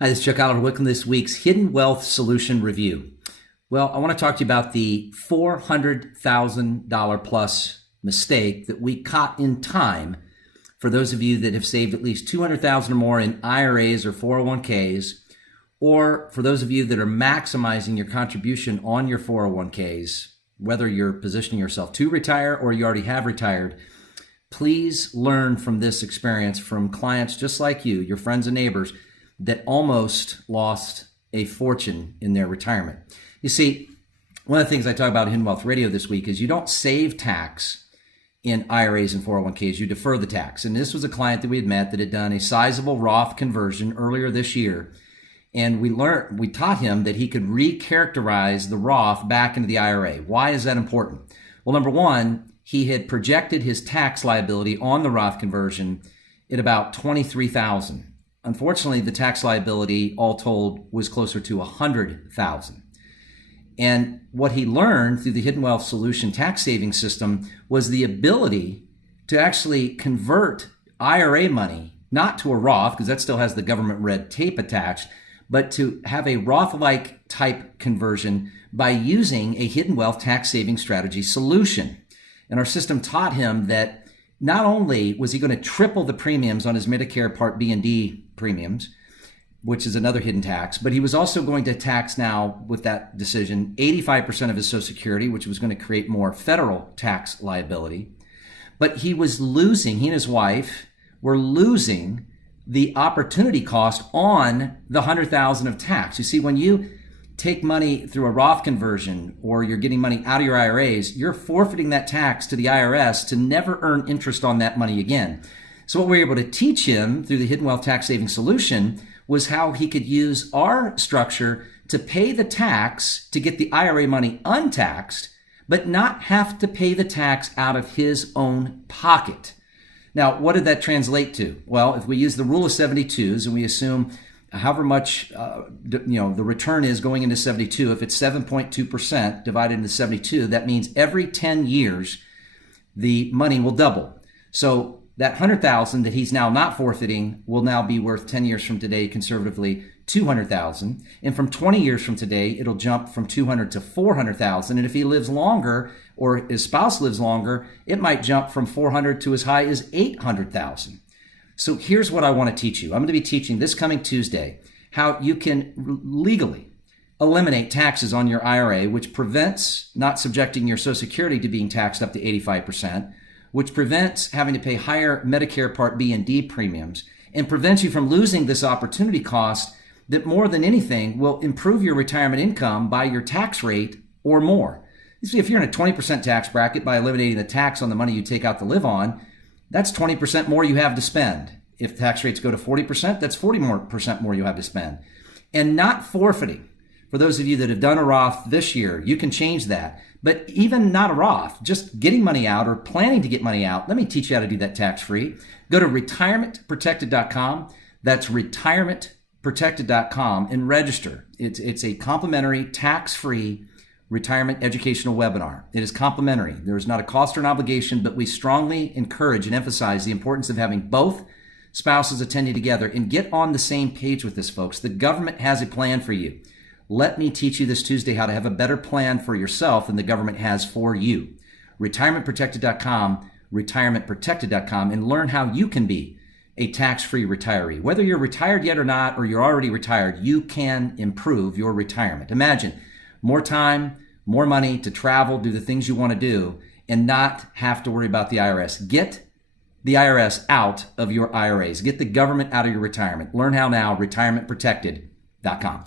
Hi, this is Chuck Oliver. Welcome to this week's Hidden Wealth Solution Review. Well, I want to talk to you about the $400,000 plus mistake that we caught in time for those of you that have saved at least $200,000 or more in IRAs or 401ks, or for those of you that are maximizing your contribution on your 401ks, whether you're positioning yourself to retire or you already have retired. Please learn from this experience from clients just like you, your friends and neighbors, that almost lost a fortune in their retirement. You see, one of the things I talk about in Hidden Wealth Radio this week is you don't save tax in IRAs and 401ks, you defer the tax. And this was a client that we had met that had done a sizable Roth conversion earlier this year. And we taught him that he could recharacterize the Roth back into the IRA. Why is that important? Well, number one, he had projected his tax liability on the Roth conversion at about $23,000. Unfortunately, the tax liability, all told, was closer to $100,000. And what he learned through the Hidden Wealth Solution tax saving system was the ability to actually convert IRA money, not to a Roth, because that still has the government red tape attached, but to have a Roth-like type conversion by using a hidden wealth tax saving strategy solution. And our system taught him that not only was he going to triple the premiums on his Medicare Part B and D premiums, which is another hidden tax, but he was also going to tax now with that decision 85% of his Social Security, which was going to create more federal tax liability. But he was losing, he and his wife were losing the opportunity cost on the $100,000 of tax. You see, when you take money through a Roth conversion or you're getting money out of your IRAs, you're forfeiting that tax to the IRS to never earn interest on that money again. So what we were able to teach him through the Hidden Wealth Tax Saving Solution was how he could use our structure to pay the tax to get the IRA money untaxed, but not have to pay the tax out of his own pocket. Now, what did that translate to? Well, if we use the rule of 72s and we assume however much the return is going into 72, if it's 7.2% divided into 72, that means every 10 years the money will double. So that $100,000 that he's now not forfeiting will now be worth 10 years from today, conservatively, $200,000. And from 20 years from today, it'll jump from $200,000 to $400,000. And if he lives longer or his spouse lives longer, it might jump from $400,000 to as high as $800,000. So here's what I want to teach you. I'm going to be teaching this coming Tuesday how you can legally eliminate taxes on your IRA, which prevents not subjecting your Social Security to being taxed up to 85%, which prevents having to pay higher Medicare Part B and D premiums, and prevents you from losing this opportunity cost that more than anything will improve your retirement income by your tax rate or more. You see, if you're in a 20% tax bracket, by eliminating the tax on the money you take out to live on, that's 20% more you have to spend. If tax rates go to 40%, that's 40% more you have to spend. And not forfeiting. For those of you that have done a Roth this year, you can change that. But even not a Roth, just getting money out or planning to get money out, let me teach you how to do that tax-free. Go to retirementprotected.com. That's retirementprotected.com and register. It's a complimentary, tax-free retirement educational webinar. It is complimentary. There is not a cost or an obligation, but we strongly encourage and emphasize the importance of having both spouses attend you together and get on the same page with this, folks. The government has a plan for you. Let me teach you this Tuesday how to have a better plan for yourself than the government has for you. Retirementprotected.com, retirementprotected.com, and learn how you can be a tax-free retiree. Whether you're retired yet or not, or you're already retired, you can improve your retirement. Imagine more time, more money to travel, do the things you want to do, and not have to worry about the IRS. Get the IRS out of your IRAs. Get the government out of your retirement. Learn how now, retirementprotected.com.